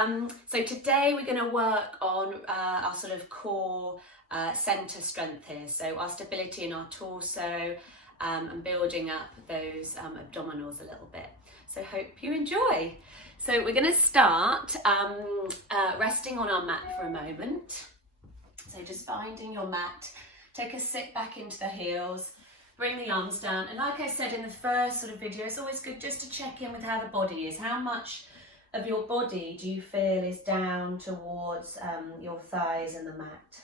So today we're going to work on our sort of core centre strength here, so our stability in our torso and building up those abdominals a little bit. So hope you enjoy. So we're going to start resting on our mat for a moment. So just finding your mat, take a sit back into the heels, bring the arms down, and like I said in the first sort of video, it's always good just to check in with how the body is. How much of your body do you feel is down towards your thighs and the mat?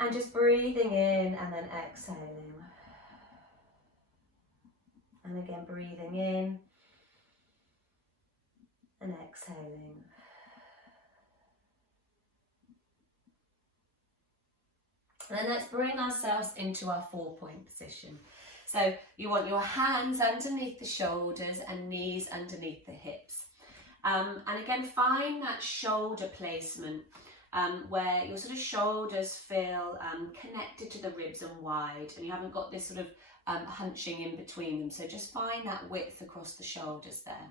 And just breathing in and then exhaling. And again, breathing in and exhaling. And then let's bring ourselves into our 4-point position. So you want your hands underneath the shoulders and knees underneath the hips. And again, find that shoulder placement where your sort of shoulders feel connected to the ribs and wide, and you haven't got this sort of hunching in between them. So just find that width across the shoulders there.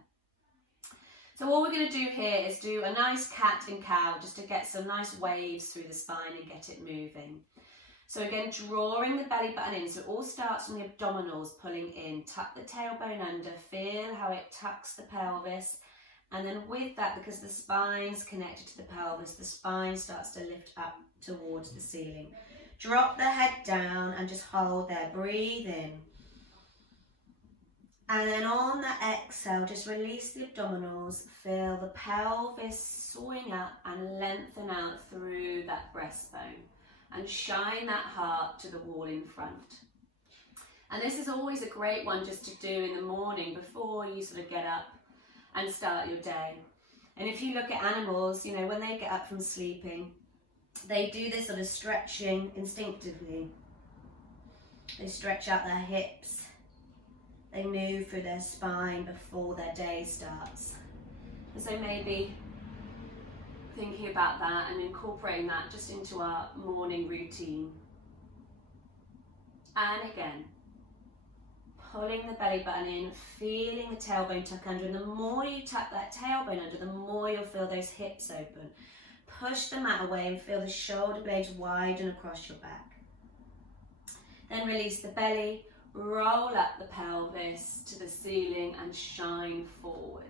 So all we're going to do here is do a nice cat and cow just to get some nice waves through the spine and get it moving. So again, drawing the belly button in, so it all starts from the abdominals, pulling in, tuck the tailbone under, feel how it tucks the pelvis, and then with that, because the spine's connected to the pelvis, the spine starts to lift up towards the ceiling. Drop the head down and just hold there, breathe in. And then on the exhale, just release the abdominals, feel the pelvis swing up and lengthen out through that breastbone. And shine that heart to the wall in front. And this is always a great one just to do in the morning before you sort of get up and start your day. And if you look at animals, you know, when they get up from sleeping, they do this sort of stretching instinctively. They stretch out their hips. They move through their spine before their day starts. And so maybe thinking about that and incorporating that just into our morning routine. And again, pulling the belly button in, feeling the tailbone tuck under, and the more you tuck that tailbone under, the more you'll feel those hips open. Push the mat away and feel the shoulder blades widen across your back. Then release the belly, roll up the pelvis to the ceiling and shine forwards.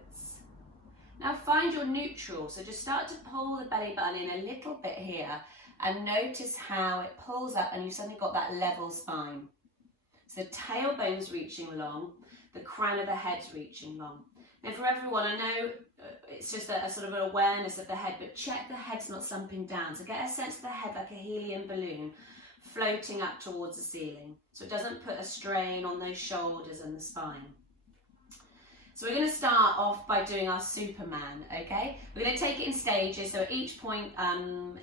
Now find your neutral, so just start to pull the belly button in a little bit here and notice how it pulls up and you've suddenly got that level spine. So the tailbone's reaching long, the crown of the head's reaching long. Now for everyone, I know it's just a sort of an awareness of the head, but check the head's not slumping down. So get a sense of the head like a helium balloon floating up towards the ceiling. So it doesn't put a strain on those shoulders and the spine. So we're going to start off by doing our Superman, okay? We're going to take it in stages, so at each point,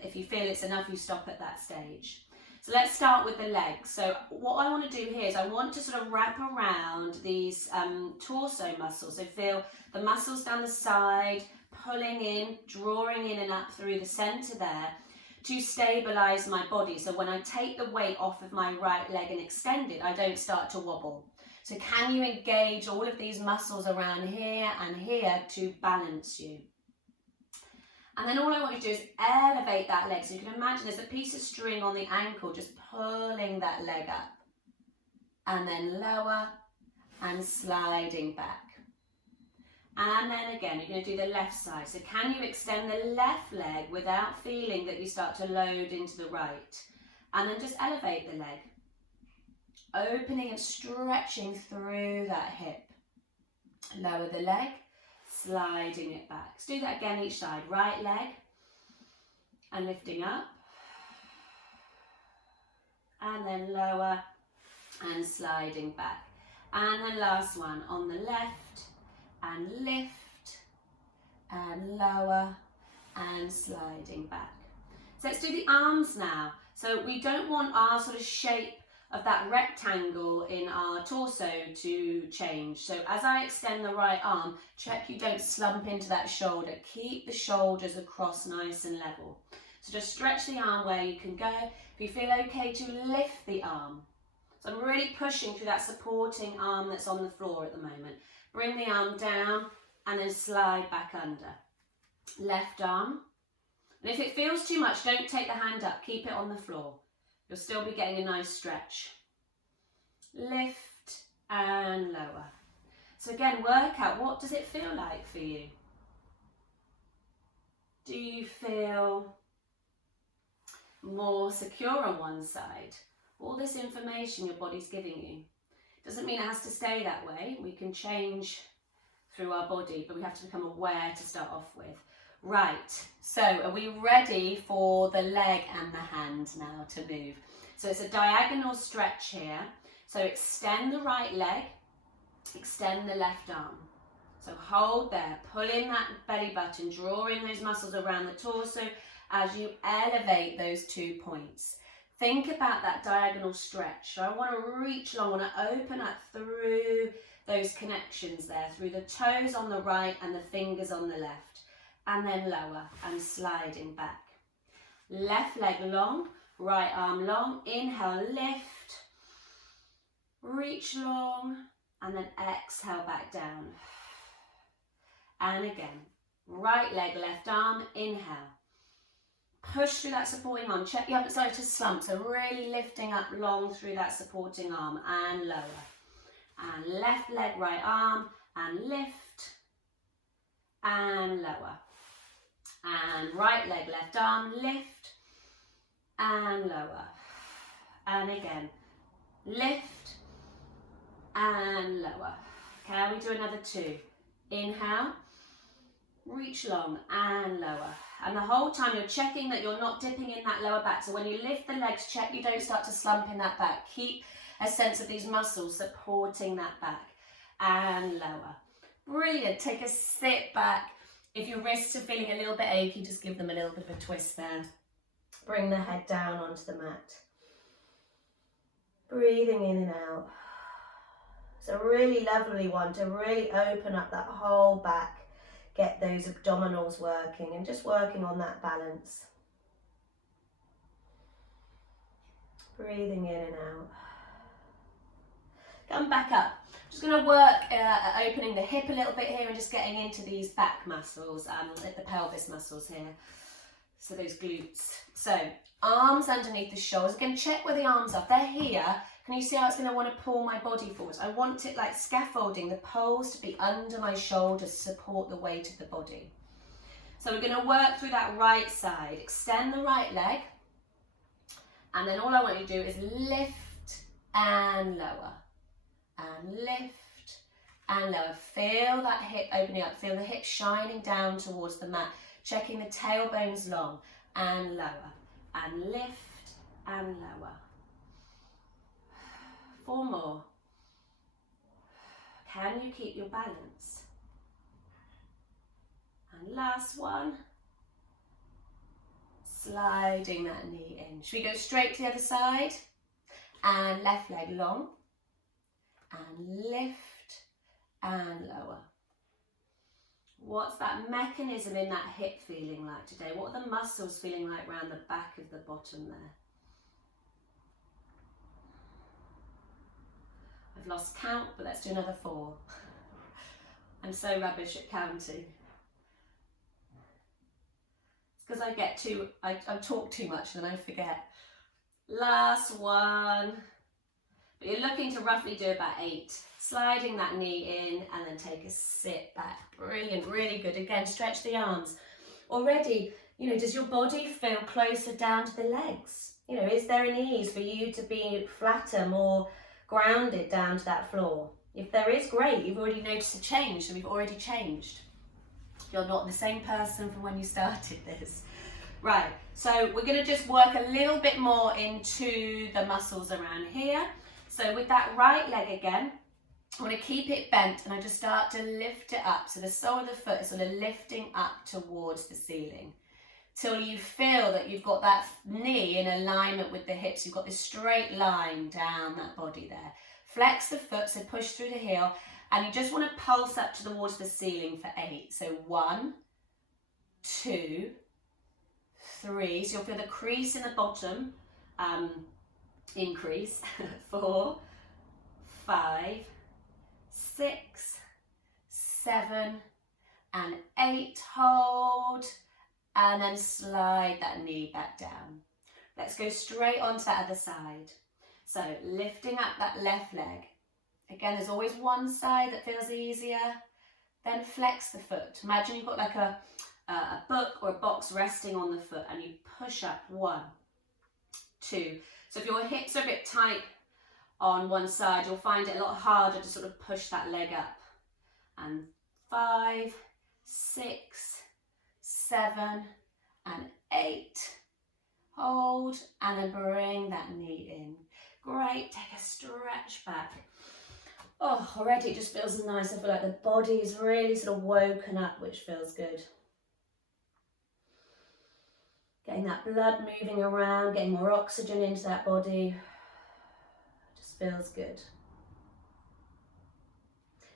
if you feel it's enough, you stop at that stage. So let's start with the legs. So what I want to do here is I want to sort of wrap around these torso muscles. So feel the muscles down the side, pulling in, drawing in and up through the centre there to stabilise my body. So when I take the weight off of my right leg and extend it, I don't start to wobble. So can you engage all of these muscles around here and here to balance you? And then all I want you to do is elevate that leg. So you can imagine there's a piece of string on the ankle, just pulling that leg up. And then lower and sliding back. And then again, you're going to do the left side. So can you extend the left leg without feeling that you start to load into the right? And then just elevate the leg. Opening and stretching through that hip. Lower the leg, sliding it back. Let's do that again each side. Right leg and lifting up. And then lower and sliding back. And then last one on the left and lift and lower and sliding back. So let's do the arms now. So we don't want our sort of shape of that rectangle in our torso to change. So as I extend the right arm, check you don't slump into that shoulder. Keep the shoulders across nice and level. So just stretch the arm where you can go. If you feel okay to lift the arm. So I'm really pushing through that supporting arm that's on the floor at the moment. Bring the arm down, and then slide back under. Left arm. And if it feels too much, don't take the hand up, keep it on the floor. You'll still be getting a nice stretch. Lift and lower. So again, work out, what does it feel like for you? Do you feel more secure on one side? All this information your body's giving you. Doesn't mean it has to stay that way. We can change through our body, but we have to become aware to start off with. Right, so are we ready for the leg and the hand now to move? So it's a diagonal stretch here. So extend the right leg, extend the left arm. So hold there, pull in that belly button, drawing those muscles around the torso as you elevate those 2 points. Think about that diagonal stretch. So I want to reach long, I want to open up through those connections there, through the toes on the right and the fingers on the left. And then lower and sliding back. Left leg long, right arm long. Inhale, lift, reach long, and then exhale back down. And again, right leg, left arm, inhale. Push through that supporting arm. Check you haven't started to slump, so really lifting up long through that supporting arm and lower. And left leg, right arm, and lift, and lower. And right leg, left arm, lift, and lower. And again, lift, and lower. Okay, we do another 2. Inhale, reach long, and lower. And the whole time you're checking that you're not dipping in that lower back. So when you lift the legs, check you don't start to slump in that back. Keep a sense of these muscles supporting that back. And lower. Brilliant. Take a sit back. If your wrists are feeling a little bit achy, just give them a little bit of a twist there. Bring the head down onto the mat. Breathing in and out. It's a really lovely one to really open up that whole back. Get those abdominals working and just working on that balance. Breathing in and out. Come back up. Just going to work at opening the hip a little bit here and just getting into these back muscles, the pelvis muscles here. So those glutes. So arms underneath the shoulders. Again, check where the arms are. They're here. Can you see how it's going to want to pull my body forward? I want it like scaffolding, the poles to be under my shoulders to support the weight of the body. So we're going to work through that right side. Extend the right leg. And then all I want you to do is lift and lower. And lift and lower. Feel that hip opening up. Feel the hip shining down towards the mat. Checking the tailbones long and lower. And lift and lower. 4 more. Can you keep your balance? And last one. Sliding that knee in. Should we go straight to the other side? And left leg long. And lift and lower. What's that mechanism in that hip feeling like today? What are the muscles feeling like around the back of the bottom there? I've lost count, but let's do another 4. I'm so rubbish at counting. It's because I talk too much and then I forget. Last one. But you're looking to roughly do about 8. Sliding that knee in and then take a sit back. Brilliant, really good. Again, stretch the arms. Already, does your body feel closer down to the legs? Is there an ease for you to be flatter, more grounded down to that floor? If there is, great. You've already noticed a change, so we've already changed. You're not the same person from when you started this. Right, so we're going to just work a little bit more into the muscles around here. So with that right leg again, I want to keep it bent and I just start to lift it up. So the sole of the foot is sort of lifting up towards the ceiling till you feel that you've got that knee in alignment with the hips. You've got this straight line down that body there. Flex the foot, so push through the heel, and you just want to pulse up towards the ceiling for 8. So 1, 2, 3. So you'll feel the crease in the bottom increase. 4, 5, 6, 7, and 8, hold, and then slide that knee back down. Let's go straight onto that other side. So lifting up that left leg. Again, there's always one side that feels easier. Then flex the foot. Imagine you've got like a book or a box resting on the foot and you push up 1, 2. So if your hips are a bit tight on one side, you'll find it a lot harder to sort of push that leg up. And 5, 6, 7, and 8. Hold, and then bring that knee in. Great, take a stretch back. Oh, already it just feels nice. I feel like the body is really sort of woken up, which feels good. Getting that blood moving around, getting more oxygen into that body. Just feels good.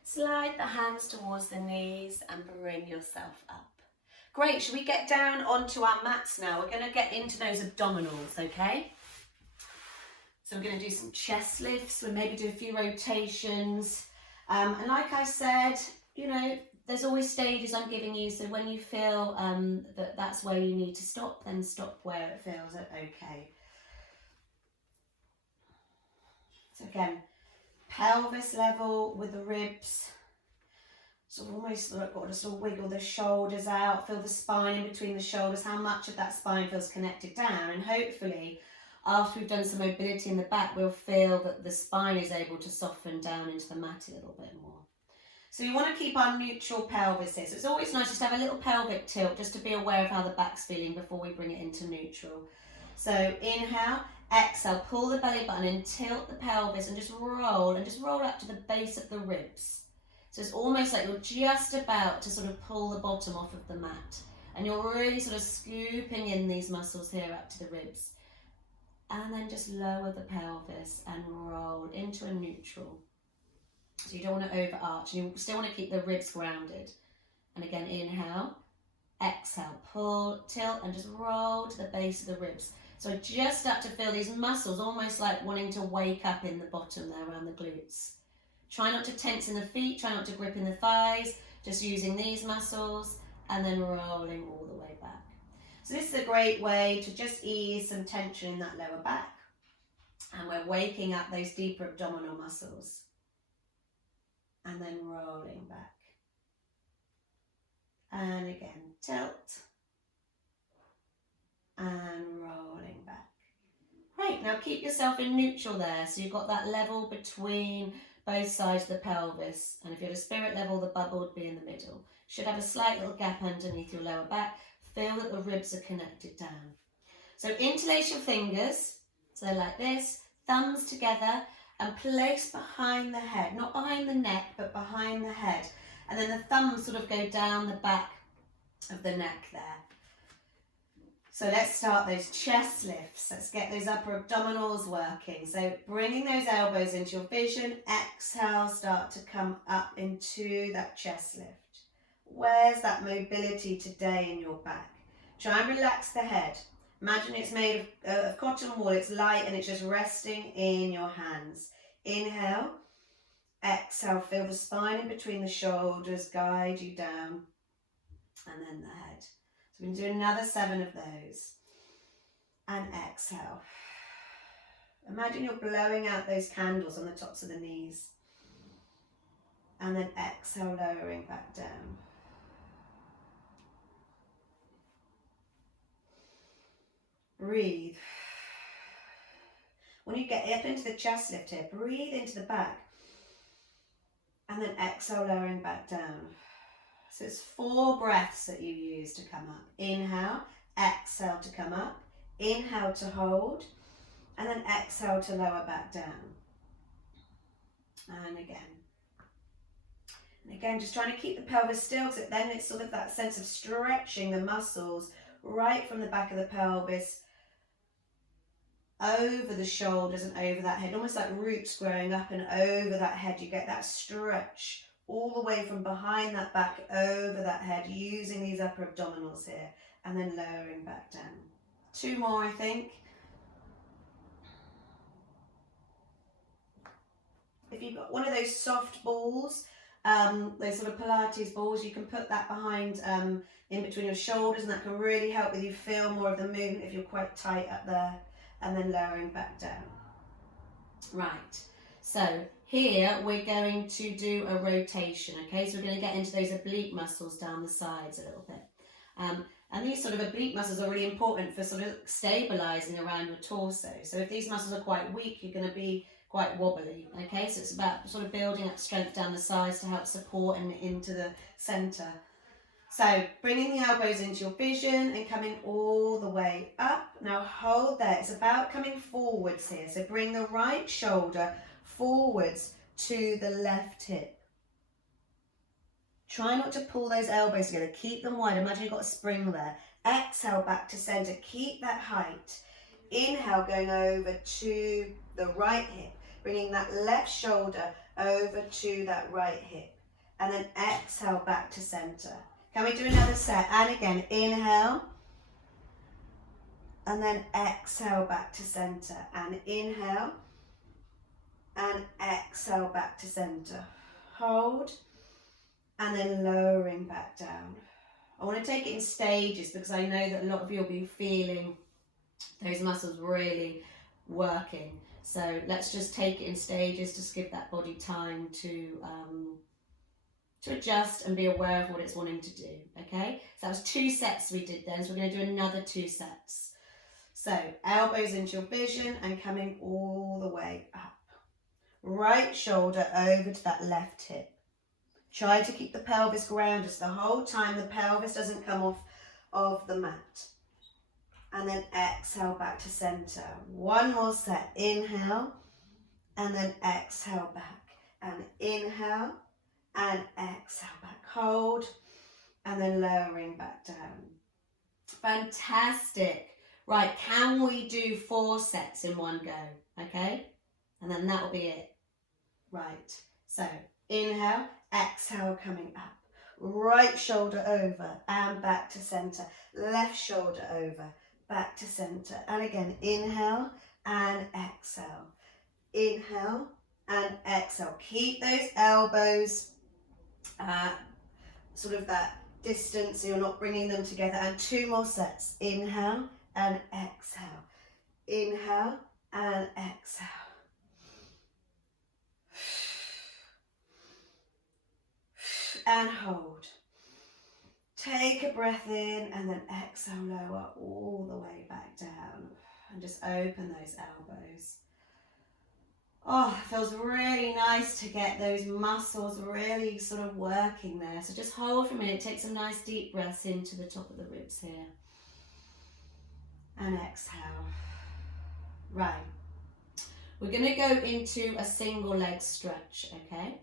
Slide the hands towards the knees and bring yourself up. Great, should we get down onto our mats now? We're going to get into those abdominals, okay? So we're going to do some chest lifts, we'll maybe do a few rotations. And like I said, you know, there's always stages I'm giving you, so when you feel that that's where you need to stop, then stop where it feels okay. So again, pelvis level with the ribs. So almost got to sort of wiggle the shoulders out, feel the spine in between the shoulders, how much of that spine feels connected down, and hopefully after we've done some mobility in the back, we'll feel that the spine is able to soften down into the mat a little bit more. So you want to keep our neutral pelvis here. So it's always nice just to have a little pelvic tilt, just to be aware of how the back's feeling before we bring it into neutral. So inhale, exhale, pull the belly button in, tilt the pelvis and just roll up to the base of the ribs. So it's almost like you're just about to sort of pull the bottom off of the mat. And you're really sort of scooping in these muscles here up to the ribs. And then just lower the pelvis and roll into a neutral. So you don't want to overarch, and you still want to keep the ribs grounded. And again, inhale, exhale, pull, tilt, and just roll to the base of the ribs. So I just start to feel these muscles almost like wanting to wake up in the bottom there around the glutes. Try not to tense in the feet, try not to grip in the thighs, just using these muscles and then rolling all the way back. So this is a great way to just ease some tension in that lower back, and we're waking up those deeper abdominal muscles. And then rolling back. And again, tilt. And rolling back. Great, now keep yourself in neutral there. So you've got that level between both sides of the pelvis. And if you're at a spirit level, the bubble would be in the middle. Should have a slight little gap underneath your lower back. Feel that the ribs are connected down. So interlace your fingers. So like this, thumbs together. And place behind the head, not behind the neck, but behind the head. And then the thumbs sort of go down the back of the neck there. So let's start those chest lifts. Let's get those upper abdominals working. So bringing those elbows into your vision. Exhale, start to come up into that chest lift. Where's that mobility today in your back? Try and relax the head. Imagine it's made of cotton wool, it's light and it's just resting in your hands. Inhale, exhale, feel the spine in between the shoulders, guide you down, and then the head. So we're going to do another 7 of those. And exhale. Imagine you're blowing out those candles on the tops of the knees. And then exhale, lowering back down. Breathe. When you get up into the chest lift here, breathe into the back. And then exhale, lowering back down. So it's 4 breaths that you use to come up. Inhale, exhale to come up. Inhale to hold. And then exhale to lower back down. And again. And again, just trying to keep the pelvis still, because then it's sort of that sense of stretching the muscles right from the back of the pelvis over the shoulders and over that head, almost like roots growing up and over that head. You get that stretch all the way from behind that back over that head, using these upper abdominals here, and then lowering back down. 2 more, I think. If you've got one of those soft balls, those sort of Pilates balls, you can put that behind in between your shoulders, and that can really help with you feel more of the movement if you're quite tight up there, and then lowering back down. Right, so here we're going to do a rotation, okay? So we're going to get into those oblique muscles down the sides a little bit. And these sort of oblique muscles are really important for sort of stabilising around your torso. So if these muscles are quite weak, you're going to be quite wobbly, okay? So it's about sort of building up strength down the sides to help support and into the centre. So bringing the elbows into your vision and coming all the way up. Now hold there. It's about coming forwards here. So bring the right shoulder forwards to the left hip. Try not to pull those elbows together. Keep them wide. Imagine you've got a spring there. Exhale back to centre. Keep that height. Inhale, going over to the right hip. Bringing that left shoulder over to that right hip. And then exhale back to centre. Can we do another set? And again, inhale. And then exhale back to centre. And inhale. And exhale back to centre. Hold. And then lowering back down. I want to take it in stages because I know that a lot of you will be feeling those muscles really working. So let's just take it in stages, just give that body time to adjust and be aware of what it's wanting to do, okay? So that was 2 sets we did then, so we're going to do another 2 sets. So elbows into your vision and coming all the way up. Right shoulder over to that left hip. Try to keep the pelvis grounded so the whole time the pelvis doesn't come off of the mat. And then exhale back to centre. 1 more set. Inhale and then exhale back. And inhale and exhale back. Hold and then lowering back down. Fantastic. Right, can we do 4 sets in one go? Okay? And then that will be it. Right, so inhale, exhale, coming up. Right shoulder over and back to centre. Left shoulder over, back to centre. And again, inhale and exhale. Inhale and exhale. Keep those elbows sort of that distance so you're not bringing them together. And 2 more sets. Inhale and exhale. Inhale and exhale. And hold. Take a breath in and then exhale, lower all the way back down. And just open those elbows. Oh, it feels really nice to get those muscles really sort of working there. So just hold for a minute. Take some nice deep breaths into the top of the ribs here. And exhale. Right. We're going to go into a single leg stretch, okay?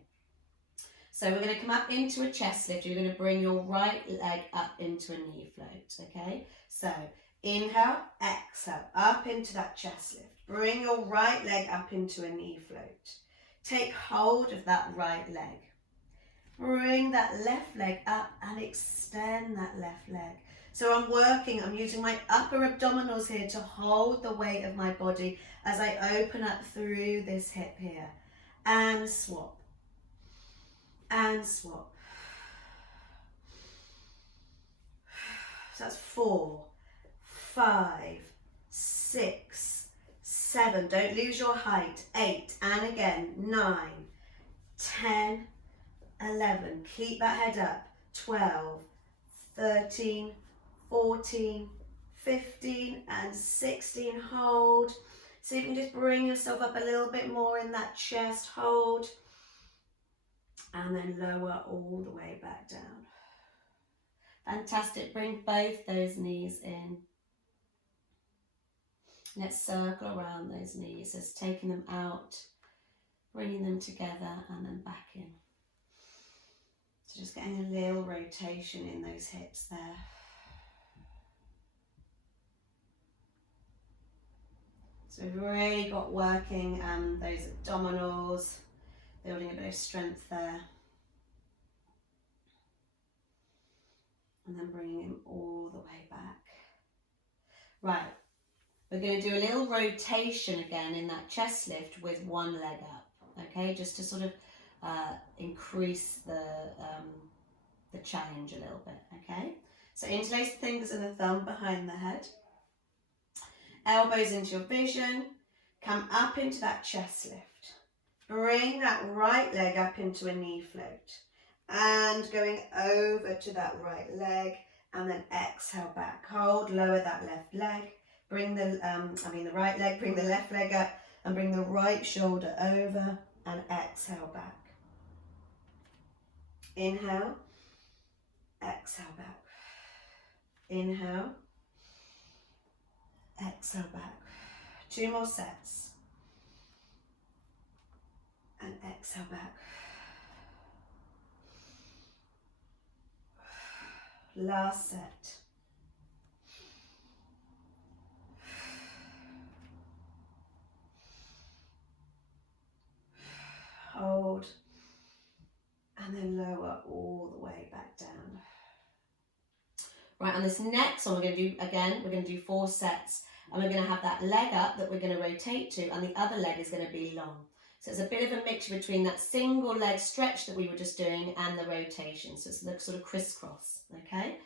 So we're going to come up into a chest lift. You're going to bring your right leg up into a knee float, okay? So inhale, exhale, up into that chest lift. Bring your right leg up into a knee float. Take hold of that right leg. Bring that left leg up and extend that left leg. So I'm using my upper abdominals here to hold the weight of my body as I open up through this hip here. And swap. And swap. So that's 4, 5, 6, 7. Don't lose your height. 8. And again, 9, 10, 11. Keep that head up. 12, 13, 14, 15, and 16. Hold. So you can just bring yourself up a little bit more in that chest. Hold. And then lower all the way back down. Fantastic. Bring both those knees in. Let's circle around those knees. Just taking them out, bringing them together, and then back in. So just getting a little rotation in those hips there. So we've really got working those abdominals, building a bit of strength there. And then bringing him all the way back. Right, we're going to do a little rotation again in that chest lift with one leg up, okay? Just to sort of increase the challenge a little bit, okay? So interlace the fingers and the thumb behind the head. Elbows into your vision. Come up into that chest lift. Bring that right leg up into a knee float. And going over to that right leg. And then exhale back. Hold, lower that left leg. Bring the right leg, bring the left leg up. And bring the right shoulder over. And exhale back. Inhale. Exhale back. Inhale. Exhale back. 2 more sets. And exhale back. Last set. Hold. And then lower all the way back down. Right, on this next one, we're going to do 4 sets. And we're going to have that leg up that we're going to rotate to, and the other leg is going to be long. So it's a bit of a mixture between that single leg stretch that we were just doing and the rotation. So it's the sort of crisscross, okay?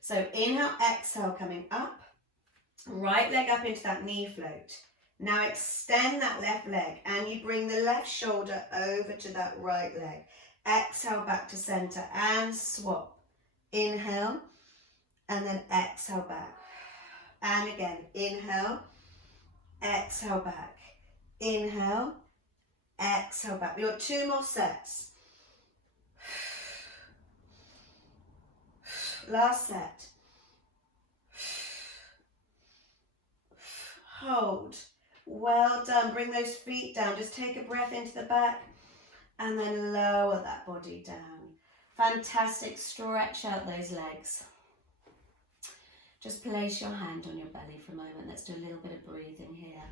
So inhale, exhale, coming up. Right leg up into that knee float. Now extend that left leg and you bring the left shoulder over to that right leg. Exhale back to center and swap. Inhale and then exhale back. And again, inhale, exhale back. Inhale, exhale back. We got 2 more sets. Last set. Hold. Well done. Bring those feet down. Just take a breath into the back and then lower that body down. Fantastic. Stretch out those legs. Just place your hand on your belly for a moment. Let's do a little bit of breathing here.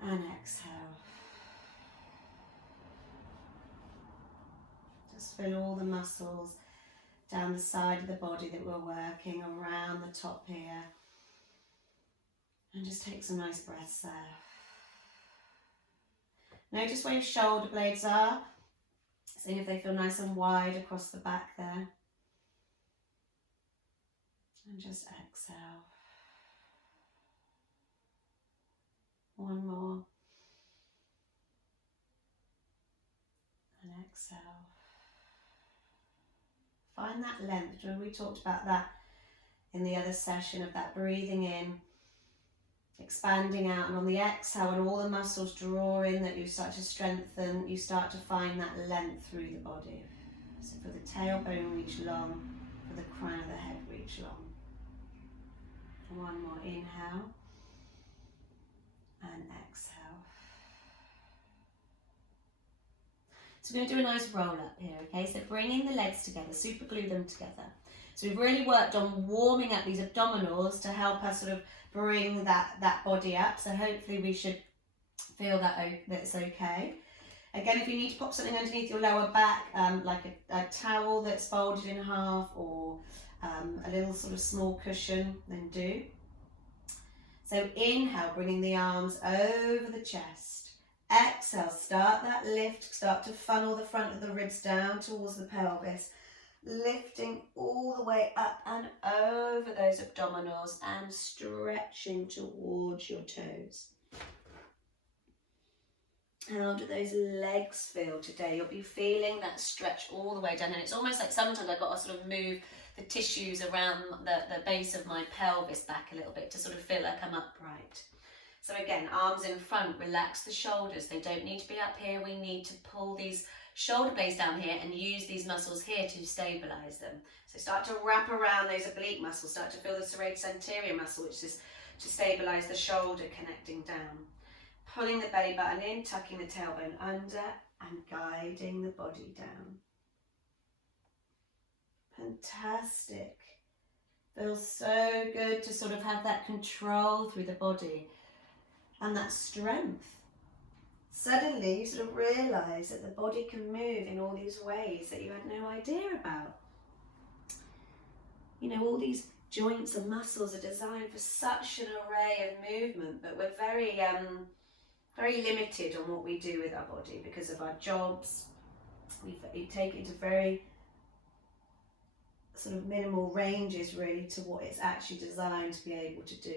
And exhale. Just feel all the muscles down the side of the body that we're working, around the top here. And just take some nice breaths there. Notice where your shoulder blades are. Seeing if they feel nice and wide across the back there. And just exhale. 1 more. And exhale. Find that length. Remember we talked about that in the other session, of that breathing in, expanding out, and on the exhale, when all the muscles draw in, that you start to strengthen, you start to find that length through the body. So for the tailbone reach long, for the crown of the head reach long. 1 more, inhale and exhale. So we're going to do a nice roll up here, okay? So bringing the legs together, super glue them together. So we've really worked on warming up these abdominals to help us sort of bring that body up. So hopefully we should feel that it's okay. Again, if you need to pop something underneath your lower back, like a towel that's folded in half, or a little sort of small cushion, then do. So inhale, bringing the arms over the chest. Exhale, start that lift, start to funnel the front of the ribs down towards the pelvis. Lifting all the way up and over those abdominals and stretching towards your toes. How do those legs feel today? You'll be feeling that stretch all the way down, and it's almost like sometimes I've got to sort of move the tissues around the base of my pelvis back a little bit to sort of feel like I'm upright. So again, arms in front, relax the shoulders. They don't need to be up here. We need to pull these shoulder blades down here and use these muscles here to stabilize them. So start to wrap around those oblique muscles, start to feel the serratus anterior muscle, which is to stabilize the shoulder connecting down. Pulling the belly button in, tucking the tailbone under and guiding the body down. Fantastic. Feels so good to sort of have that control through the body and that strength. Suddenly you sort of realise that the body can move in all these ways that you had no idea about. You know, all these joints and muscles are designed for such an array of movement, but we're very very limited on what we do with our body because of our jobs. We take it to very sort of minimal ranges really to what it's actually designed to be able to do.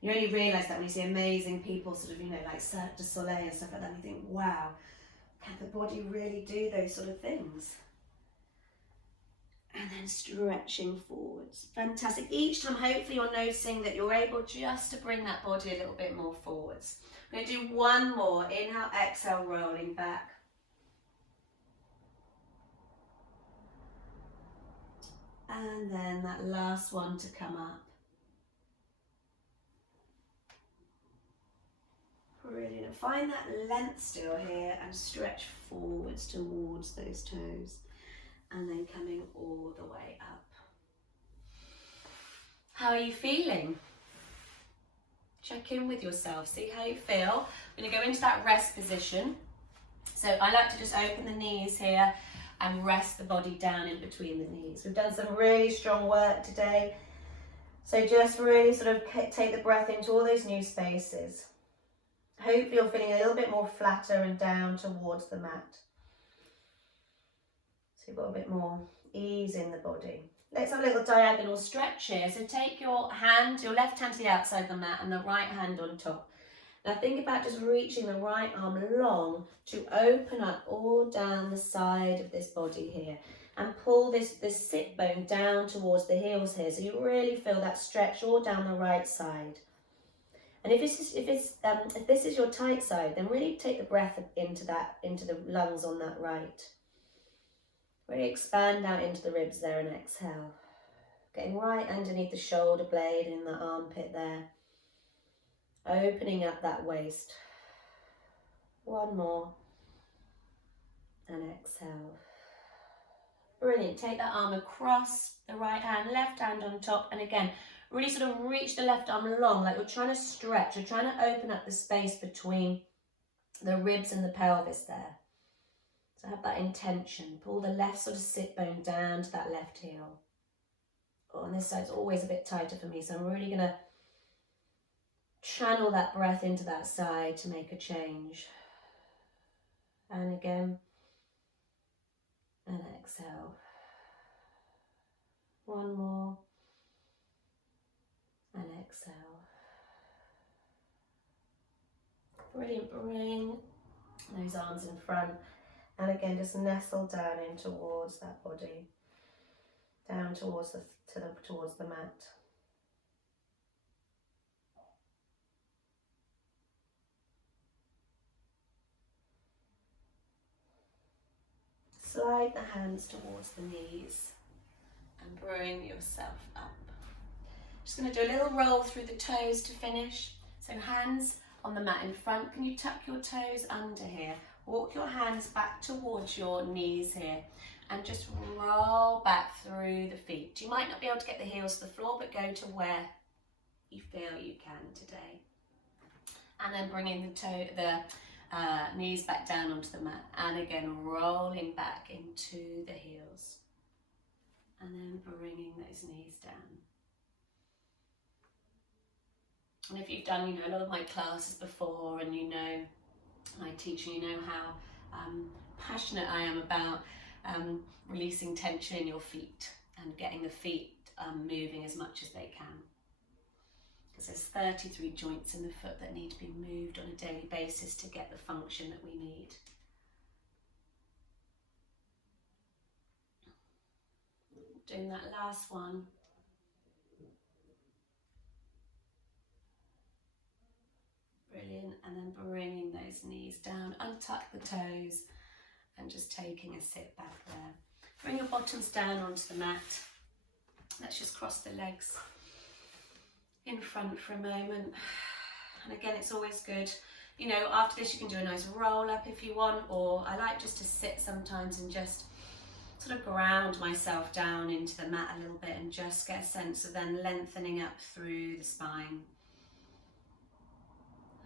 You only realise that when you see amazing people sort of, you know, like Cirque du Soleil and stuff like that, and you think, wow, can the body really do those sort of things? And then stretching forwards. Fantastic. Each time, hopefully you're noticing that you're able just to bring that body a little bit more forwards. I'm going to do one more. Inhale, exhale, rolling back. And then that last one to come up. Brilliant. Find that length still here and stretch forwards towards those toes. And then coming all the way up. How are you feeling? Check in with yourself, see how you feel. I'm going to go into that rest position. So I like to just open the knees here and rest the body down in between the knees. We've done some really strong work today. So just really sort of take the breath into all those new spaces. Hopefully you're feeling a little bit more flatter and down towards the mat. So you've got a bit more ease in the body. Let's have a little diagonal stretch here. So take your left hand to the outside of the mat and the right hand on top. Now think about just reaching the right arm long to open up all down the side of this body here and pull this sit bone down towards the heels here. So you really feel that stretch all down the right side. And if this is your tight side, then really take the breath into the lungs on that right. Really expand out into the ribs there and exhale. Getting right underneath the shoulder blade in the armpit there. Opening up that waist. One more. And exhale. Brilliant. Take that arm across the right hand, left hand on top. And again, really sort of reach the left arm long, like you're trying to stretch. You're trying to open up the space between the ribs and the pelvis there. So have that intention. Pull the left sort of sit bone down to that left heel. Oh, on this side's always a bit tighter for me, so I'm really going to channel that breath into that side to make a change. And again. And exhale. One more. And exhale. Brilliant. Bring those arms in front. And again, just nestle down in towards that body. Down towards the mat. Slide the hands towards the knees and bring yourself up. Just going to do a little roll through the toes to finish. So hands on the mat in front. Can you tuck your toes under here? Walk your hands back towards your knees here and just roll back through the feet. You might not be able to get the heels to the floor, but go to where you feel you can today. And then bringing the knees back down onto the mat. And again, rolling back into the heels. And then bringing those knees down. And if you've done, a lot of my classes before and you know my teaching, you know how passionate I am about releasing tension in your feet and getting the feet moving as much as they can. Because there's 33 joints in the foot that need to be moved on a daily basis to get the function that we need. Doing that last one. Brilliant, and then bringing those knees down, untuck the toes and just taking a sit back there. Bring your bottoms down onto the mat. Let's just cross the legs in front for a moment. And again, it's always good, after this you can do a nice roll up if you want, or I like just to sit sometimes and just sort of ground myself down into the mat a little bit and just get a sense of then lengthening up through the spine.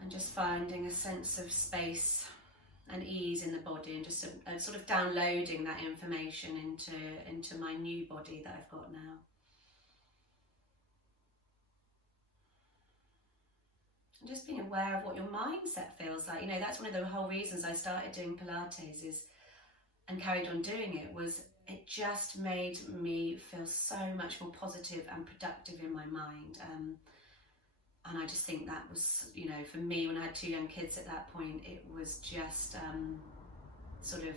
And just finding a sense of space and ease in the body and just sort of downloading that information into my new body that I've got now. And just being aware of what your mindset feels like. You know, that's one of the whole reasons I started doing Pilates and carried on doing it, was it just made me feel so much more positive and productive in my mind. And I just think that was, you know, for me, when I had 2 young kids at that point, it was just sort of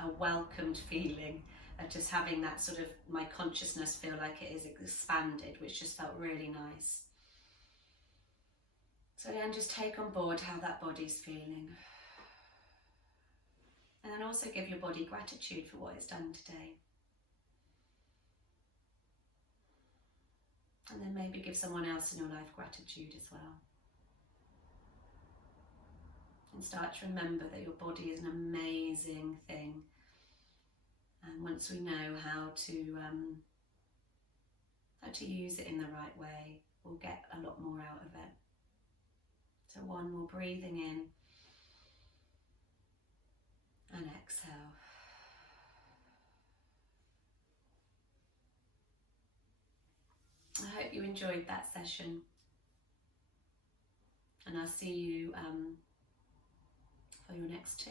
a welcomed feeling of just having that sort of, my consciousness feel like it is expanded, which just felt really nice. So then just take on board how that body's feeling. And then also give your body gratitude for what it's done today. And then maybe give someone else in your life gratitude as well. And start to remember that your body is an amazing thing. And once we know how to use it in the right way, we'll get a lot more out of it. So one more breathing in and exhale. I hope you enjoyed that session, and I'll see you for your next 2.